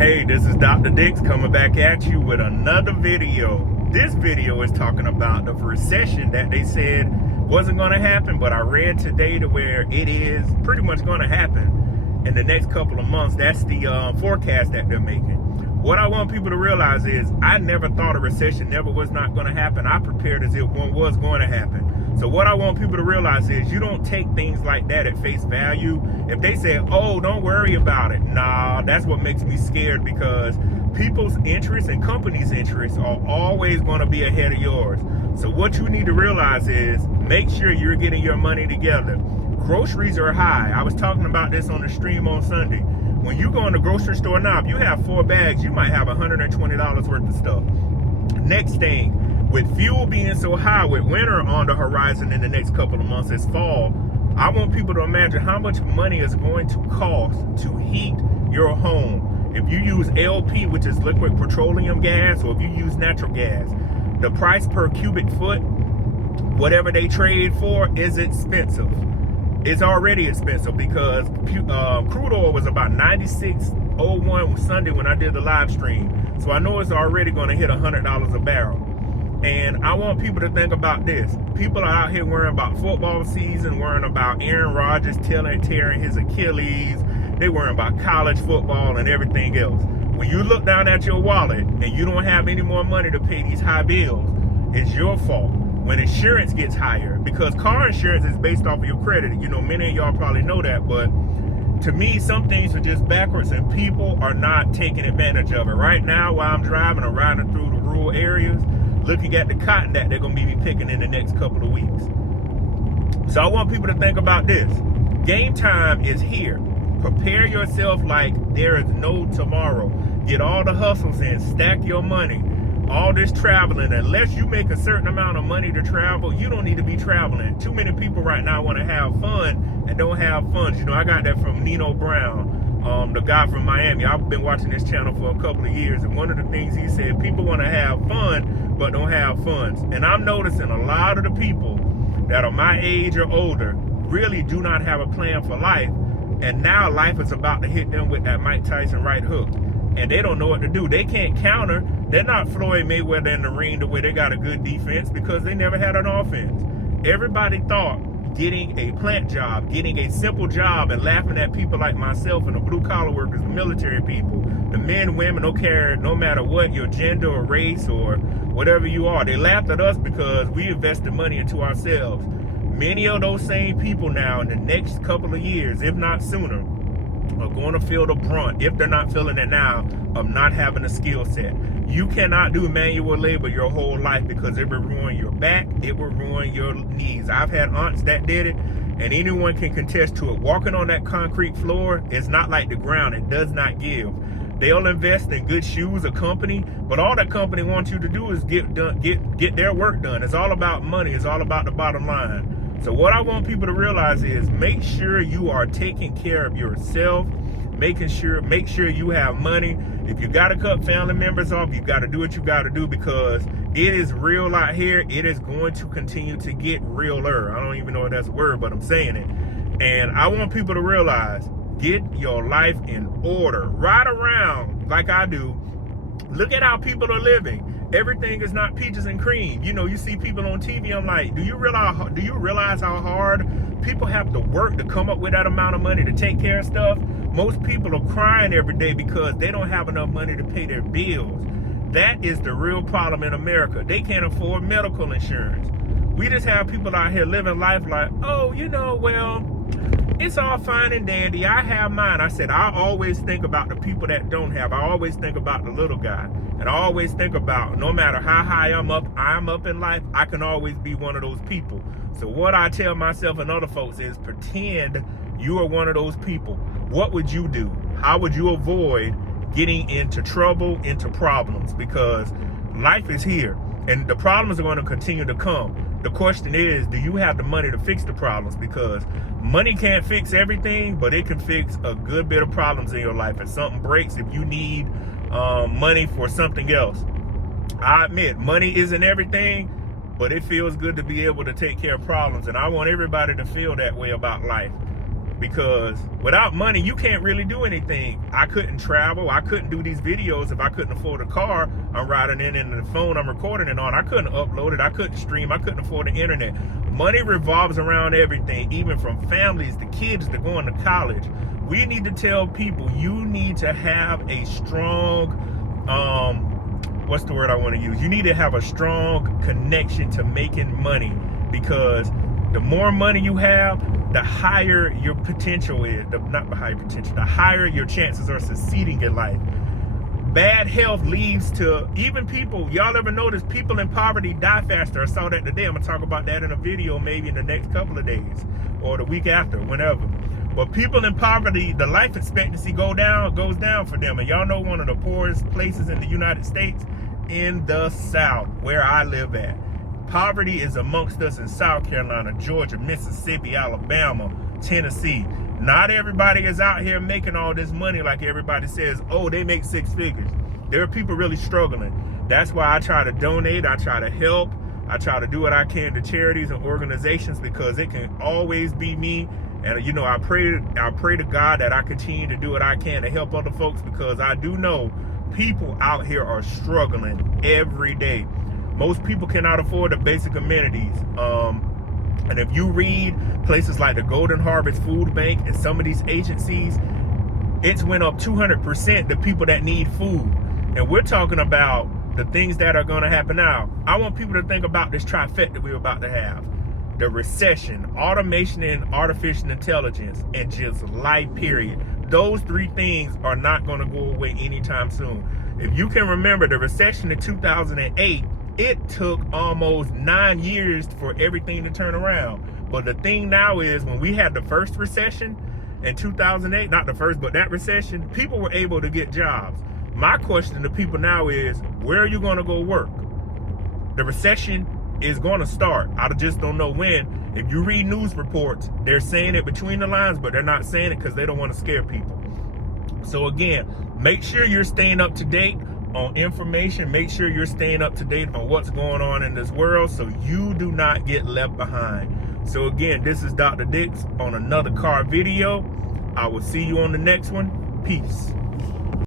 Hey, this is Dr. Dix coming back at you with another video. This video is talking about the recession that they said wasn't going to happen, but I read today to where it is pretty much going to happen in the next couple of months. That's the forecast that they're making. What I want people to realize is I never thought a recession was not going to happen. I prepared as if one was going to happen. So what I want people to realize is you don't take things like that at face value. If they say, oh, don't worry about it. Nah, that's what makes me scared, because people's interests and companies' interests are always going to be ahead of yours. So what you need to realize is make sure you're getting your money together. Groceries are high. I was talking about this on the stream on Sunday. When you go in the grocery store now, if you have 4 bags, you might have $120 worth of stuff. Next thing, with fuel being so high, with winter on the horizon in the next couple of months, it's fall, I want people to imagine how much money is going to cost to heat your home. If you use LP, which is liquid petroleum gas, or if you use natural gas, the price per cubic foot, whatever they trade for, is expensive. It's already expensive because crude oil was about 96.01 Sunday when I did the live stream. So I know it's already going to hit $100 a barrel. And I want people to think about this. People are out here worrying about football season, worrying about Aaron Rodgers tearing his Achilles. They worrying about college football and everything else. When you look down at your wallet and you don't have any more money to pay these high bills, it's your fault. When insurance gets higher, because car insurance is based off of your credit. You know, many of y'all probably know that, but to me, some things are just backwards and people are not taking advantage of it. Right now, while I'm driving or riding through the rural areas, looking at the cotton that they're going to be picking in the next couple of weeks. So I want people to think about this. Game time is here. Prepare yourself like there is no tomorrow. Get all the hustles in, stack your money. All this traveling, unless you make a certain amount of money to travel, you don't need to be traveling. Too many people right now want to have fun and don't have fun. You know, I got that from Nino Brown, the guy from Miami. I've been watching this channel for a couple of years, and one of the things he said, people want to have fun but don't have funds. And I'm noticing a lot of the people that are my age or older really do not have a plan for life, and now life is about to hit them with that Mike Tyson right hook, and they don't know what to do. They can't counter. They're not Floyd Mayweather in the ring to where they got a good defense, because they never had an offense. Everybody thought getting a plant job, getting a simple job, and laughing at people like myself and the blue collar workers, the military people, the men, women, don't care, no matter what your gender or race or whatever you are. They laughed at us because we invested money into ourselves. Many of those same people now in the next couple of years, if not sooner, are going to feel the brunt, if they're not feeling it now, of not having a skill set. You cannot do manual labor your whole life, because it will ruin your back, it will ruin your knees. I've had aunts that did it, and anyone can contest to it. Walking on that concrete floor is not like the ground. It does not give. They'll invest in good shoes, a company, but all that company wants you to do is get their work done. It's all about money. It's all about the bottom line. So what I want people to realize is make sure you are taking care of yourself, make sure you have money. If you got to cut family members off, you got to do what you got to do, because it is real out here. It is going to continue to get realer. I don't even know if that's a word, but I'm saying it. And I want people to realize, get your life in order. Ride around like I do. Look at how people are living. Everything is not peaches and cream. You know, you see people on TV, I'm like, do you realize how hard people have to work to come up with that amount of money to take care of stuff? Most people are crying every day because they don't have enough money to pay their bills. That is the real problem in America. They can't afford medical insurance. We just have people out here living life like, oh, you know, well, it's all fine and dandy. I have mine. I said, I always think about the people that don't have. I always think about the little guy. And I always think about, no matter how high I'm up in life, I can always be one of those people. So what I tell myself and other folks is, pretend you are one of those people. What would you do? How would you avoid getting into trouble, into problems? Because life is here and the problems are going to continue to come. The question is, do you have the money to fix the problems? Because money can't fix everything, but it can fix a good bit of problems in your life. If something breaks, if you need money for something else. I admit, money isn't everything, but it feels good to be able to take care of problems. And I want everybody to feel that way about life. because without money, you can't really do anything. I couldn't travel. I couldn't do these videos if I couldn't afford a car I'm riding in and the phone I'm recording it on. I couldn't upload it. I couldn't stream. I couldn't afford the internet. Money revolves around everything, even from families, the kids that going to college. We need to tell people you need to have a strong, what's the word I want to use? You need to have a strong connection to making money, because the more money you have, the higher your potential is. Not the higher potential, the higher your chances are succeeding in life. Bad health leads to even people, y'all ever notice people in poverty die faster? I saw that today. I'm gonna talk about that in a video maybe in the next couple of days or the week after, whenever. But people in poverty, the life expectancy goes down for them. And y'all know one of the poorest places in the United States, in the South, where I live at. Poverty is amongst us in South Carolina, Georgia, Mississippi, Alabama, Tennessee. Not everybody is out here making all this money like everybody says, oh, they make 6 figures. There are people really struggling. That's why I try to donate, I try to help, I try to do what I can to charities and organizations, because it can always be me. And you know, I pray to God that I continue to do what I can to help other folks, because I do know people out here are struggling every day. Most people cannot afford the basic amenities. And if you read places like the Golden Harvest Food Bank and some of these agencies, it's went up 200% the people that need food. And we're talking about the things that are going to happen now. I want people to think about this trifecta we're about to have. The recession, automation and artificial intelligence, and just life, period. Those 3 things are not going to go away anytime soon. If you can remember the recession in 2008, it took almost 9 years for everything to turn around. But the thing now is, when we had the first recession in 2008, not the first, but that recession, people were able to get jobs. My question to people now is, where are you going to go work? The recession is going to start. I just don't know when. If you read news reports, they're saying it between the lines, but they're not saying it because they don't want to scare people. So again, make sure you're staying up to date on information. Make sure you're staying up to date on what's going on in this world, so you do not get left behind. So again, this is Dr. Dix on another car video. I will see you on the next one. Peace.